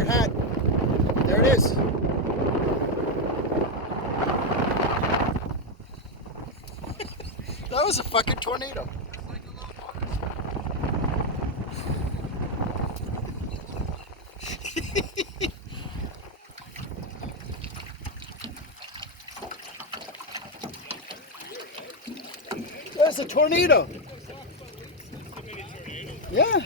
your hat. There it is. That was a fucking tornado. That's a tornado. Yeah.